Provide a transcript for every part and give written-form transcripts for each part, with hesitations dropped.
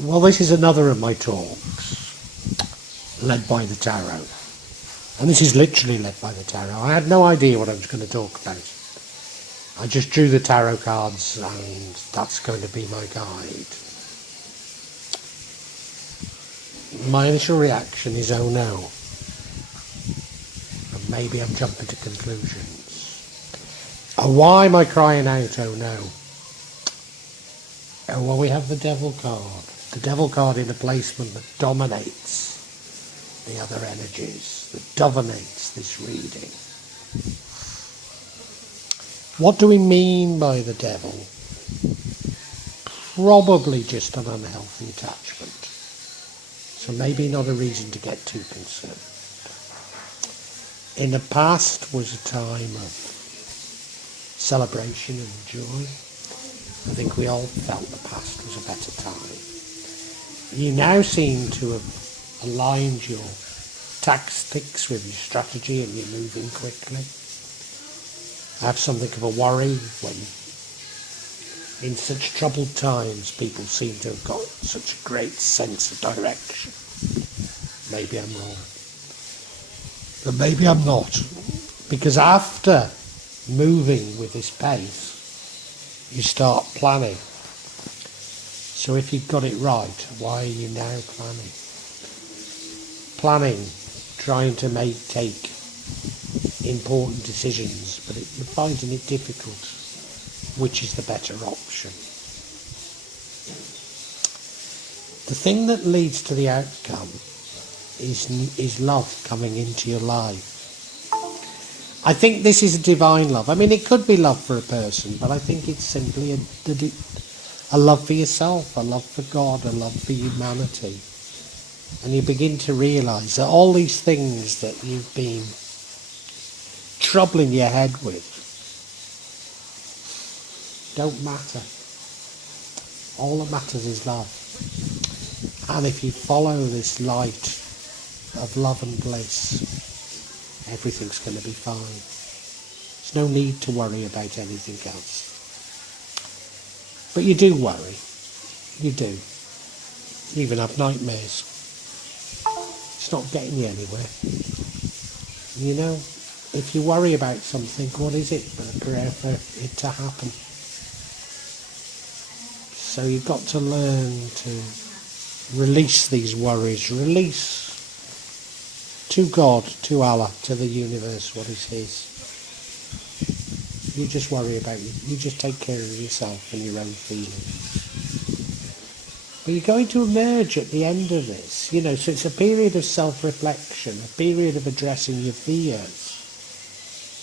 Well, this is another of my talks, led by the tarot. And this is literally led by the tarot. I had no idea what I was going to talk about. I just drew the tarot cards and that's going to be my guide. My initial reaction is, oh no. And maybe I'm jumping to conclusions. Why am I crying out, oh no? Oh, well, we have the devil card. The devil card in a placement that dominates the other energies, that dominates this reading. What do we mean by the devil? Probably just an unhealthy attachment. So maybe not a reason to get too concerned. In the past was a time of celebration and joy. I think we all felt the past was a better time. You now seem to have aligned your tactics with your strategy and you're moving quickly. I have something of a worry when in such troubled times people seem to have got such a great sense of direction. Maybe I'm wrong. But maybe I'm not. Because after moving with this pace, you start planning. So if you've got it right, why are you now planning? Planning, trying to take important decisions, but you're finding it difficult. Which is the better option? The thing that leads to the outcome is love coming into your life. I think this is a divine love. I mean, it could be love for a person, but I think it's simply a love for yourself, a love for God, a love for humanity. And you begin to realise that all these things that you've been troubling your head with don't matter. All that matters is love. And if you follow this light of love and bliss, everything's going to be fine. There's no need to worry about anything else. But you do worry. You do. You even have nightmares. It's not getting you anywhere. You know, if you worry about something, what is it but a prayer for it to happen? So you've got to learn to release these worries. Release to God, to Allah, to the universe, what is His. You just worry about you. You just take care of yourself and your own feelings. But you're going to emerge at the end of this, you know, so it's a period of self-reflection, a period of addressing your fears.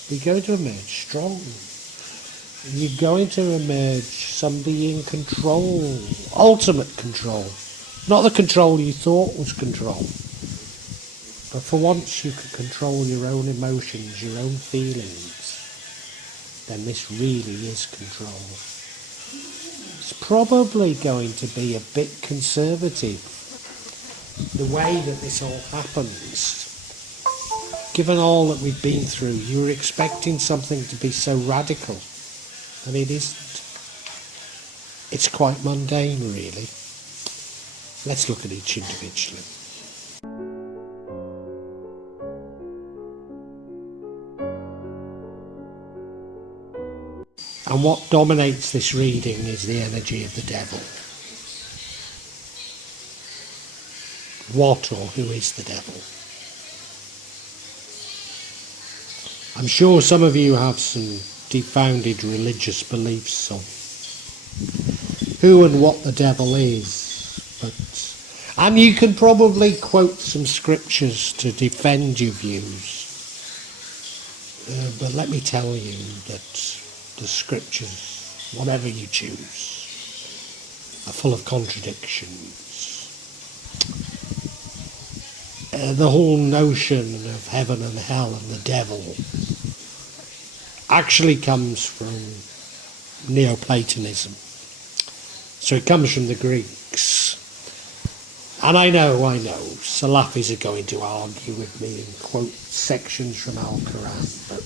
You're going to emerge strong. You're going to emerge somebody in control, ultimate control. Not the control you thought was control. But for once you can control your own emotions, your own feelings, then this really is control. It's probably going to be a bit conservative, the way that this all happens. Given all that we've been through, you were expecting something to be so radical, and it isn't. It's quite mundane, really. Let's look at each individually. And what dominates this reading is the energy of the devil. What or who is the devil? I'm sure some of you have some deep-founded religious beliefs on who and what the devil is. And you can probably quote some scriptures to defend your views. But let me tell you that the scriptures, whatever you choose, are full of contradictions. The whole notion of heaven and hell and the devil actually comes from Neoplatonism. So it comes from the Greeks. And I know, Salafis are going to argue with me and quote sections from Al-Quran, but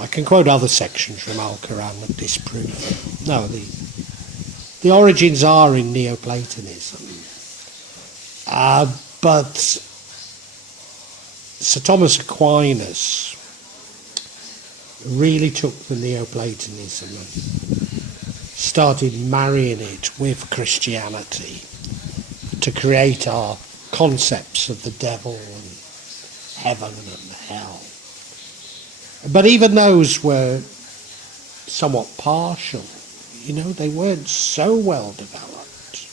I can quote other sections from Al-Quran that disprove it. No, The origins are in Neoplatonism. But Sir Thomas Aquinas really took the Neoplatonism and started marrying it with Christianity to create our concepts of the devil and heaven and hell. But even those were somewhat partial. They weren't so well developed.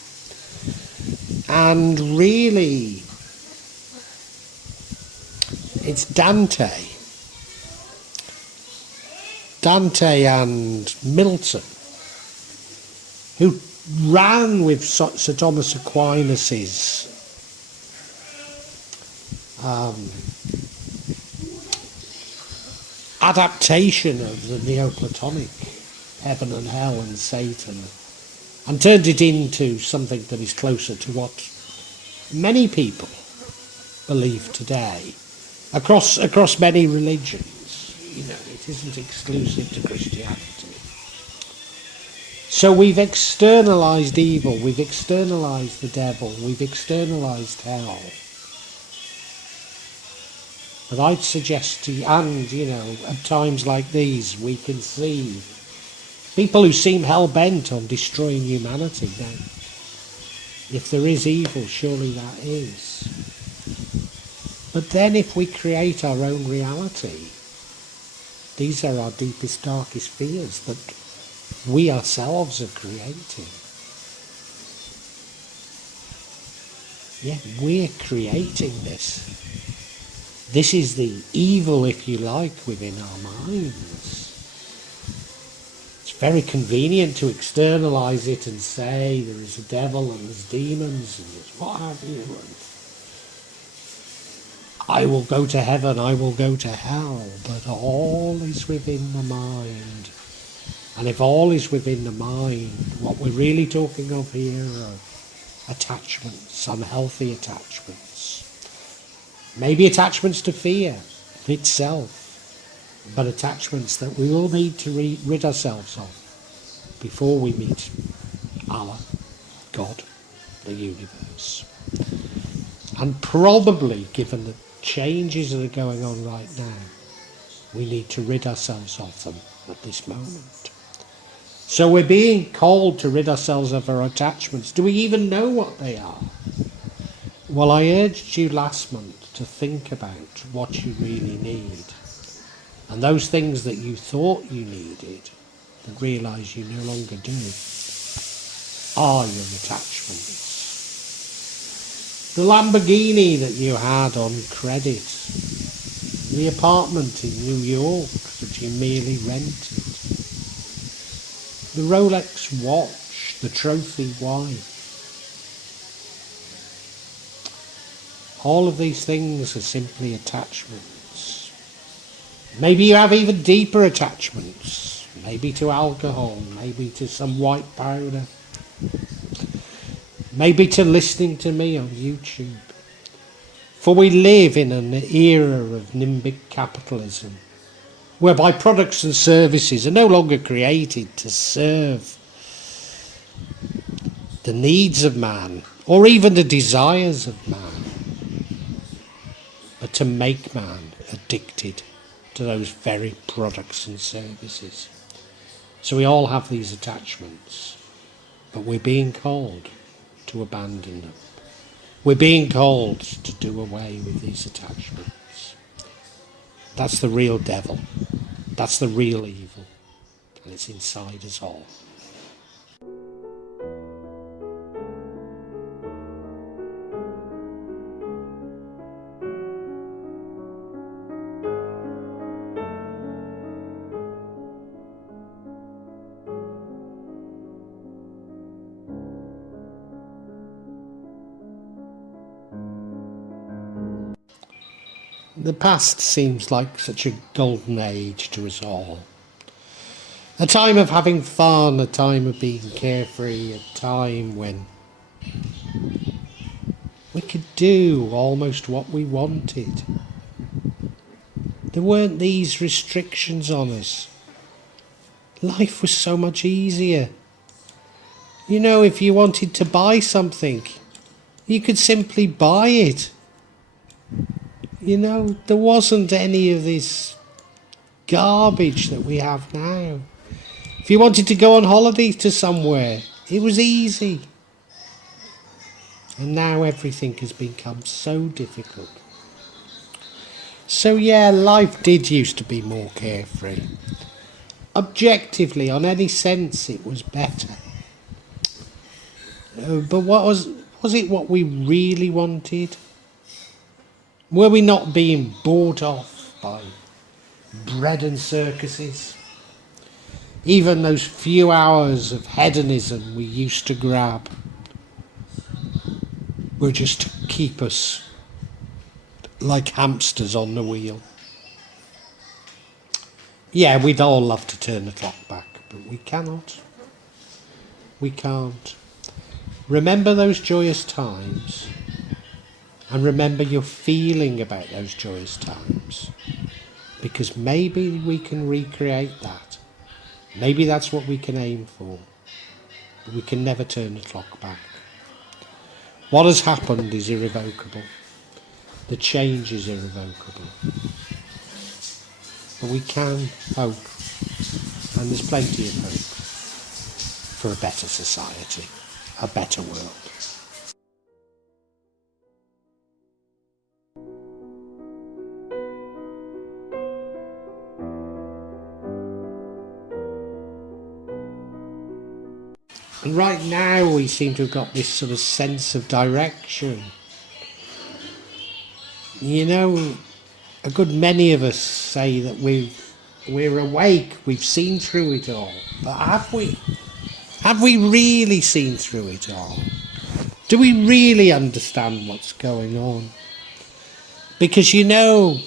And really, it's Dante and Milton who ran with Sir Thomas Aquinas's adaptation of the Neoplatonic heaven and hell and Satan, and turned it into something that is closer to what many people believe today across many religions. It isn't exclusive to Christianity. So we've externalized evil, we've externalized the devil, we've externalized hell. But I'd suggest to you, and at times like these, we can see people who seem hell-bent on destroying humanity. Now, if there is evil, surely that is. But then if we create our own reality, these are our deepest, darkest fears that we ourselves are creating. Yeah, we're creating this. This is the evil, if you like, within our minds. It's very convenient to externalise it and say there is a devil and there's demons and there's what have you. And I will go to heaven, I will go to hell, but all is within the mind. And if all is within the mind, what we're really talking of here are attachments, unhealthy attachments. Maybe attachments to fear itself, but attachments that we will need to rid ourselves of before we meet Allah, God, the universe. And probably, given the changes that are going on right now, we need to rid ourselves of them at this moment. So we're being called to rid ourselves of our attachments. Do we even know what they are? Well, I urged you last month to think about what you really need. And those things that you thought you needed, and realise you no longer do, are your attachments. The Lamborghini that you had on credit, the apartment in New York that you merely rented, the Rolex watch, the trophy wife. All of these things are simply attachments. Maybe you have even deeper attachments, maybe to alcohol, maybe to some white powder, maybe to listening to me on YouTube. For we live in an era of nimbic capitalism, whereby products and services are no longer created to serve the needs of man, or even the desires of man, but to make man addicted to those very products and services. So we all have these attachments, but we're being called to abandon them. We're being called to do away with these attachments. That's the real devil. That's the real evil. And it's inside us all. The past seems like such a golden age to us all. A time of having fun, a time of being carefree, a time when we could do almost what we wanted. There weren't these restrictions on us. Life was so much easier. You know, if you wanted to buy something, you could simply buy it. You know, there wasn't any of this garbage that we have now. If you wanted to go on holiday to somewhere, it was easy. And now everything has become so difficult. So yeah, life did used to be more carefree. Objectively, on any sense, it was better. But was it what we really wanted? Were we not being bought off by bread and circuses? Even those few hours of hedonism we used to grab were just to keep us like hamsters on the wheel. Yeah, we'd all love to turn the clock back, but we cannot. We can't. Remember those joyous times, and remember your feeling about those joyous times, because maybe we can recreate that. Maybe that's what we can aim for, but we can never turn the clock back. What has happened is irrevocable. The change is irrevocable. But we can hope, and there's plenty of hope, for a better society, a better world. And right now we seem to have got this sort of sense of direction. You know, a good many of us say that we're awake, we've seen through it all. But have we? Have we really seen through it all? Do we really understand what's going on? Because you know,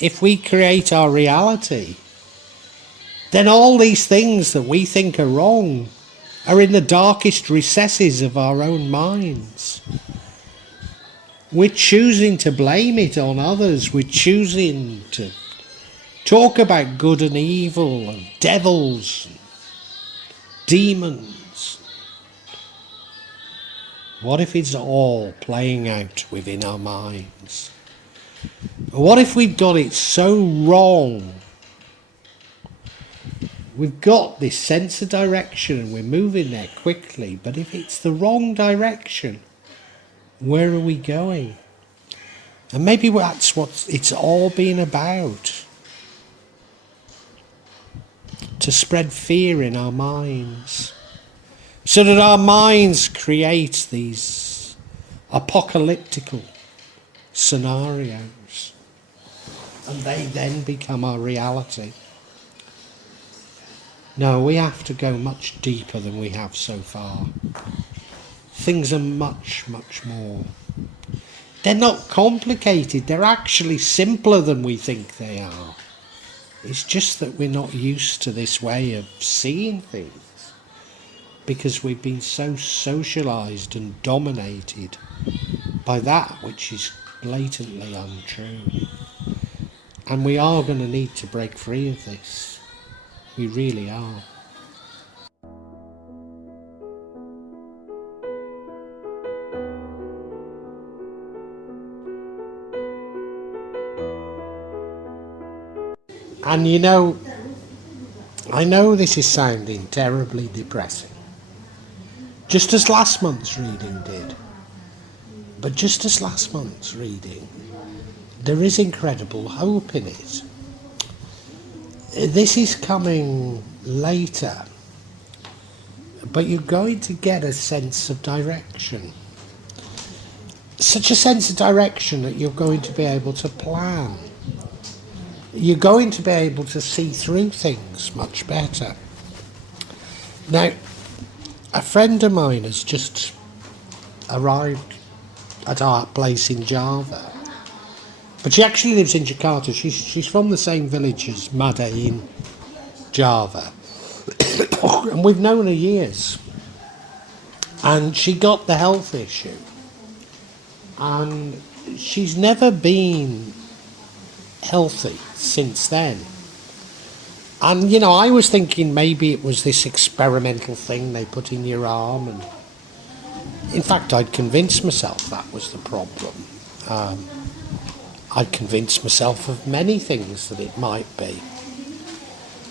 if we create our reality, then all these things that we think are wrong are in the darkest recesses of our own minds. We're choosing to blame it on others. We're choosing to talk about good and evil and devils and demons. What if it's all playing out within our minds? What if we've got it so wrong? We've got this sense of direction and we're moving there quickly, but if it's the wrong direction, where are we going? And maybe that's what it's all been about. To spread fear in our minds, so that our minds create these apocalyptical scenarios, and they then become our reality. No, we have to go much deeper than we have so far. Things are much, much more. They're not complicated, they're actually simpler than we think they are. It's just that we're not used to this way of seeing things, because we've been so socialised and dominated by that which is blatantly untrue. And we are going to need to break free of this. We really are. And you know, I know this is sounding terribly depressing, just as last month's reading did. But just as last month's reading, there is incredible hope in it. This is coming later, but you're going to get a sense of direction. Such a sense of direction that you're going to be able to plan. You're going to be able to see through things much better. Now, a friend of mine has just arrived at our place in Java. But she actually lives in Jakarta. She's from the same village as Mada in Java. And we've known her years. And she got the health issue. And she's never been healthy since then. And, you know, I was thinking maybe it was this experimental thing they put in your arm. And in fact, I'd convinced myself that was the problem. I'd convinced myself of many things that it might be.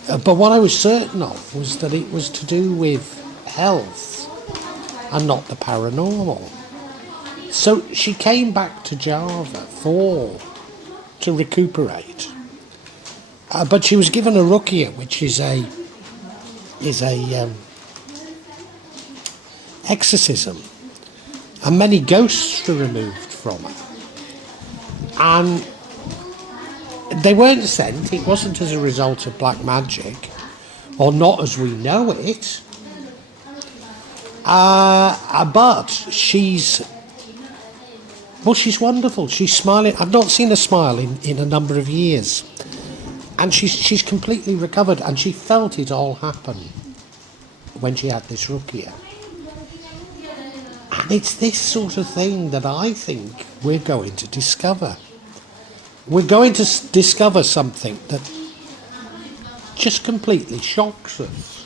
But what I was certain of was that it was to do with health and not the paranormal. So she came back to Java to recuperate. But she was given a ruqya, which is a exorcism, and many ghosts were removed from her. And they weren't sent. It wasn't as a result of black magic, or not as we know it. But she's wonderful. She's smiling. I've not seen her smile in a number of years. And she's completely recovered, and she felt it all happen when she had this ruqya. And it's this sort of thing that I think we're going to discover. We're going to discover something that just completely shocks us.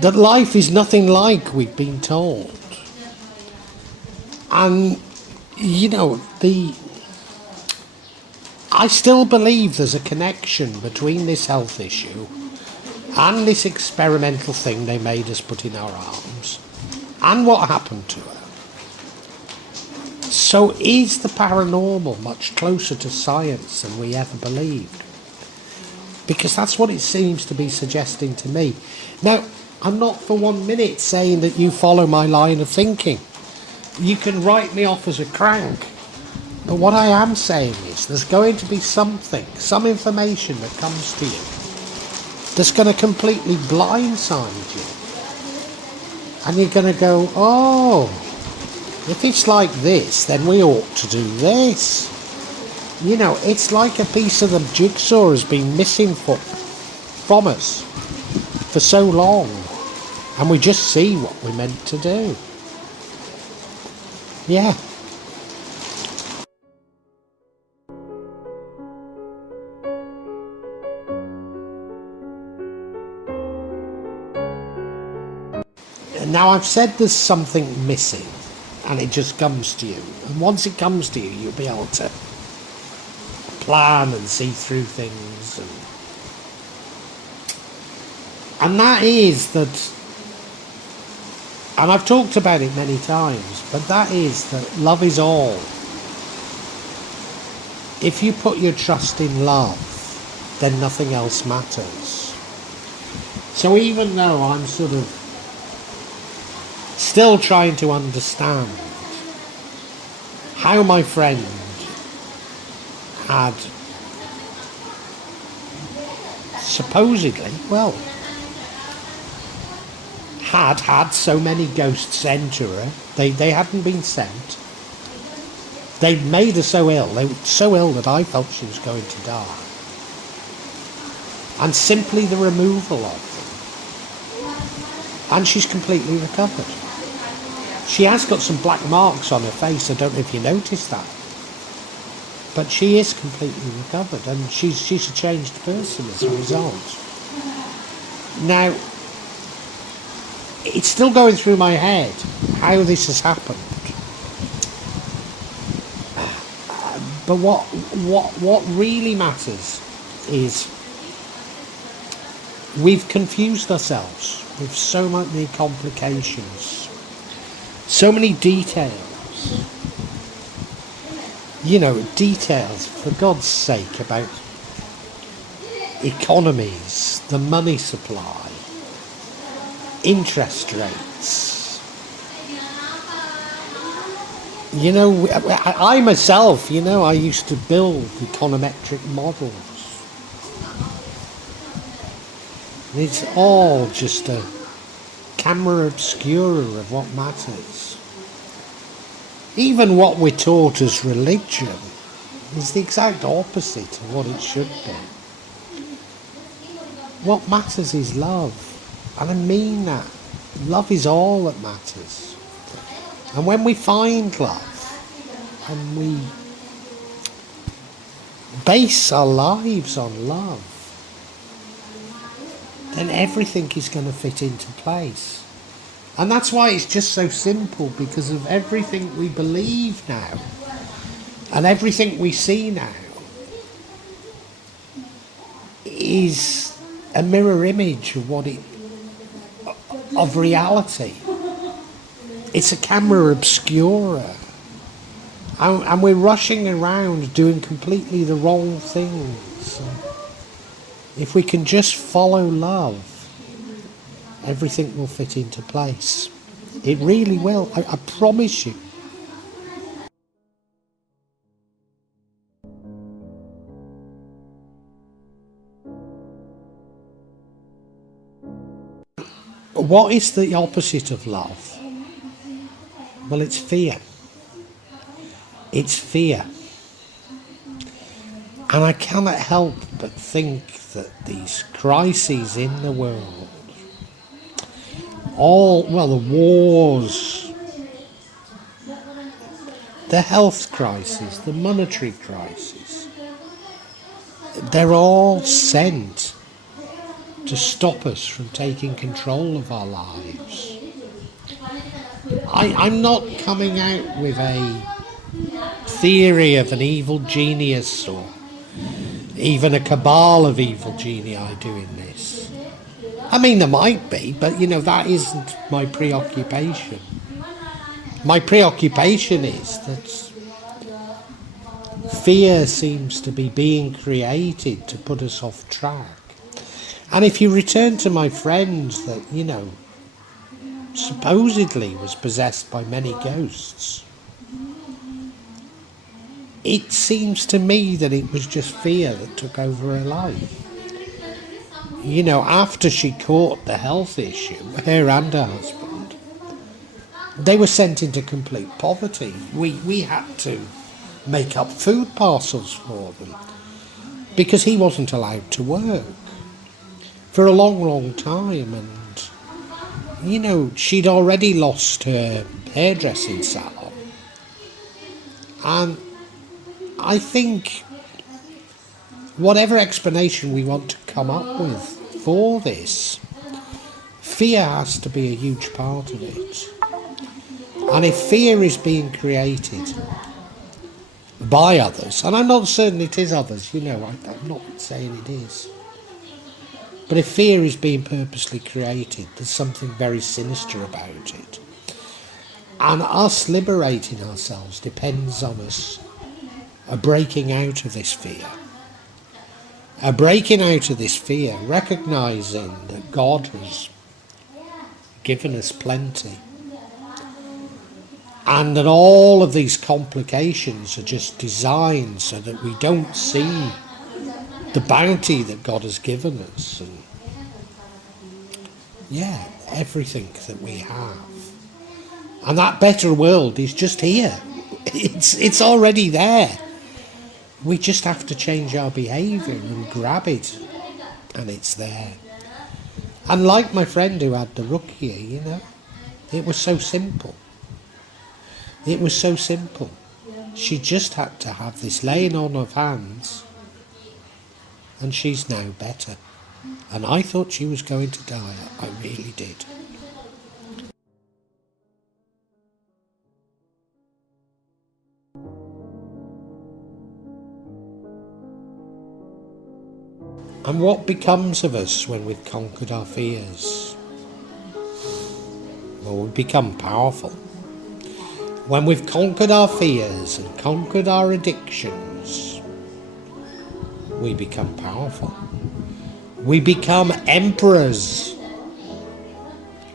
That life is nothing like we've been told. And, you know, I still believe there's a connection between this health issue and this experimental thing they made us put in our arms and what happened to her. So is the paranormal much closer to science than we ever believed? Because that's what it seems to be suggesting to me. Now, I'm not for 1 minute saying that you follow my line of thinking. You can write me off as a crank. But what I am saying is there's going to be some information that comes to you that's going to completely blindside you. And you're going to go, oh, if it's like this, then we ought to do this. You know, it's like a piece of the jigsaw has been missing from us for so long. And we just see what we're meant to do. Yeah. Now, I've said there's something missing, and it just comes to you. And once it comes to you, you'll be able to plan and see through things. And that is that, and I've talked about it many times, but that is that love is all. If you put your trust in love, then nothing else matters. So even though I'm sort of still trying to understand how my friend had supposedly, well, had so many ghosts enter her. They hadn't been sent. They'd made her so ill. They were so ill that I felt she was going to die. And simply the removal of them. And she's completely recovered. She has got some black marks on her face. I don't know if you noticed that. But she is completely recovered, and she's a changed person as a result. Now, it's still going through my head how this has happened. But what really matters is we've confused ourselves with so many complications, so many details. You know, details, for God's sake, about economies, the money supply, interest rates. You know, I myself, you know, I used to build econometric models. And it's all just a camera obscura of what matters. Even what we're taught as religion is the exact opposite of what it should be. What matters is love. And I mean that. Love is all that matters. And when we find love, and we base our lives on love, then everything is going to fit into place. And that's why it's just so simple, because of everything we believe now and everything we see now is a mirror image of reality. It's a camera obscura. And we're rushing around doing completely the wrong things. If we can just follow love, everything will fit into place. It really will. I promise you. What is the opposite of love? Well, it's fear. It's fear. And I cannot help but think that these crises in the world, the wars, the health crisis, the monetary crisis, they're all sent to stop us from taking control of our lives. I'm not coming out with a theory of an evil genius or even a cabal of evil genii doing this. I mean, there might be, but that isn't my preoccupation. My preoccupation is that fear seems to be being created to put us off track. And if you return to my friend that, supposedly was possessed by many ghosts, it seems to me that it was just fear that took over her life. After she caught the health issue, her and her husband, they were sent into complete poverty. We had to make up food parcels for them because he wasn't allowed to work for a long, long time. And, she'd already lost her hairdressing salon. And I think whatever explanation we want to come up with for this, fear has to be a huge part of it. And if fear is being created by others, and I'm not certain it is others, I'm not saying it is, but if fear is being purposely created, there's something very sinister about it. And us liberating ourselves depends on us breaking out of this fear. Breaking out of this fear, recognising that God has given us plenty. And that all of these complications are just designed so that we don't see the bounty that God has given us. And everything that we have. And that better world is just here. It's already there. We just have to change our behaviour and grab it, and it's there. And like my friend who had the ruqyah, it was so simple. It was so simple. She just had to have this laying on of hands, and she's now better. And I thought she was going to die. I really did. And what becomes of us when we've conquered our fears? Well, we become powerful. When we've conquered our fears and conquered our addictions, we become powerful. We become emperors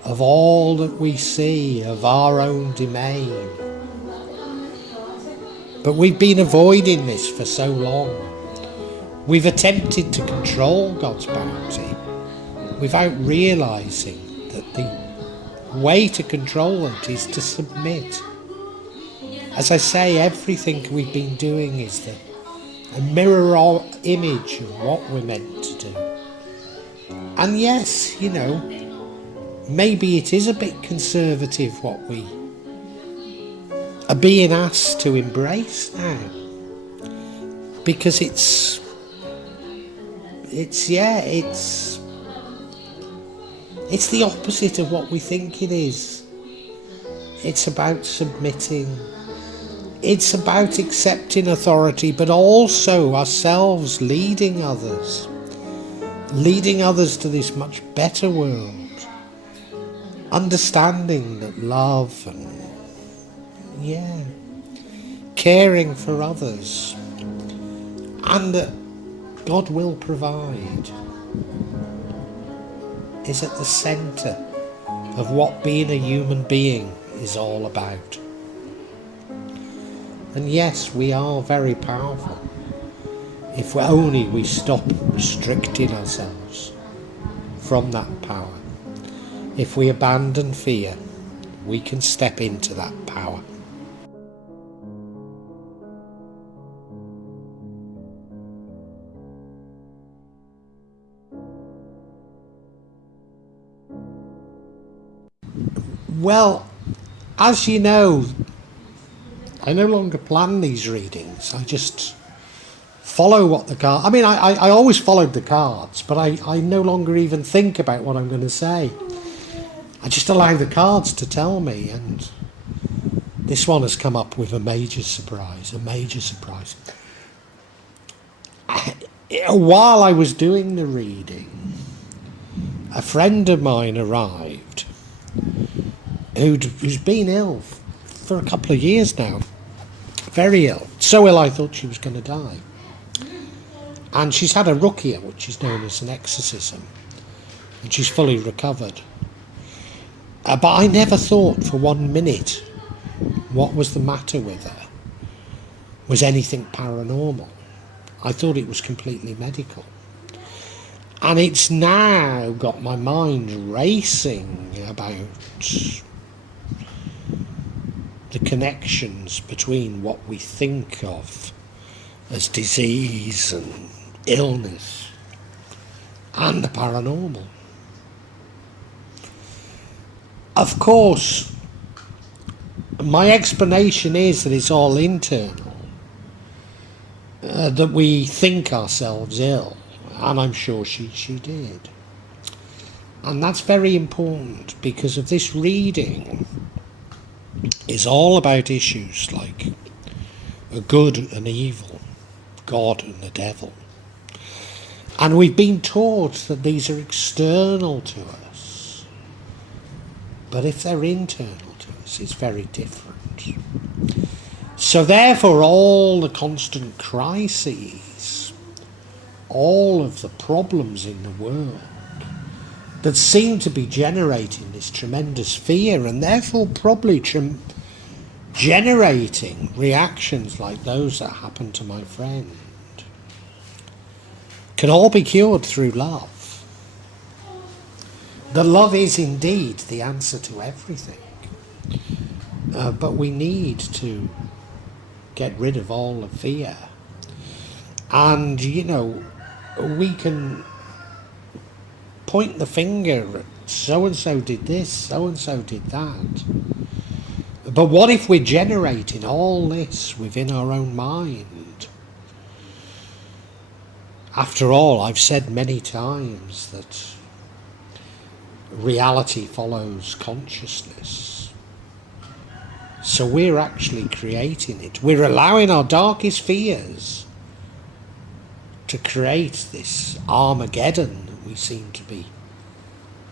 of all that we see, of our own domain. But we've been avoiding this for so long. We've attempted to control God's bounty without realising that the way to control it is to submit. As I say, everything we've been doing is a mirror image of what we're meant to do. And yes, maybe it is a bit conservative what we are being asked to embrace now. Because it's It's the opposite of what we think it is. It's about submitting. It's about accepting authority, but also ourselves leading others to this much better world. Understanding that love and, caring for others, and that God will provide, is at the centre of what being a human being is all about. And yes, we are very powerful if we stop restricting ourselves from that power. If we abandon fear, we can step into that power. Well, as you know, I no longer plan these readings. I just follow what the card... I mean, I always followed the cards, but I no longer even think about what I'm going to say. I just allow the cards to tell me, and this one has come up with a major surprise. While I was doing the reading, a friend of mine arrived who's been ill for a couple of years now. Very ill. So ill I thought she was going to die. And she's had a ruqyah, which is known as an exorcism, and she's fully recovered. But I never thought for 1 minute what was the matter with her was anything paranormal. I thought it was completely medical. And it's now got my mind racing about the connections between what we think of as disease and illness and the paranormal. Of course, my explanation is that it's all internal, that we think ourselves ill, and I'm sure she did. And that's very important, because of this reading is all about issues like a good and evil, God and the devil. And we've been taught that these are external to us. But if they're internal to us, it's very different. So therefore, all the constant crises, all of the problems in the world that seem to be generating this tremendous fear, and therefore probably generating reactions like those that happened to my friend, can all be cured through love. The love is indeed the answer to everything. But we need to get rid of all the fear. And, we can point the finger at so-and-so did this, so-and-so did that. But what if we're generating all this within our own mind? After all, I've said many times that reality follows consciousness. So we're actually creating it. We're allowing our darkest fears to create this Armageddon that we seem to be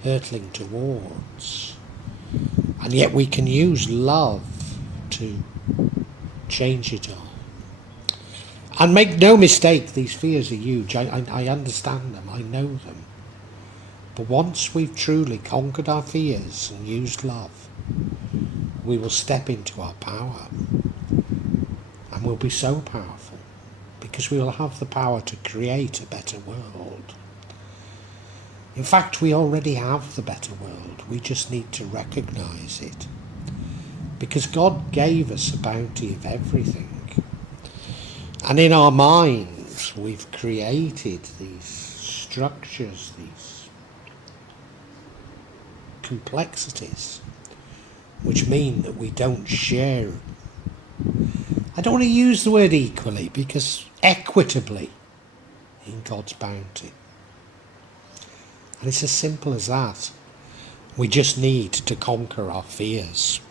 hurtling towards. And yet we can use love to change it all. And make no mistake, these fears are huge. I understand them, I know them. But once we've truly conquered our fears and used love, we will step into our power. And we'll be so powerful, because we will have the power to create a better world. In fact, we already have the better world. We just need to recognize it. Because God gave us a bounty of everything. And in our minds, we've created these structures, these complexities, which mean that we don't share. I don't want to use the word equally, because equitably in God's bounty. And it's as simple as that. We just need to conquer our fears.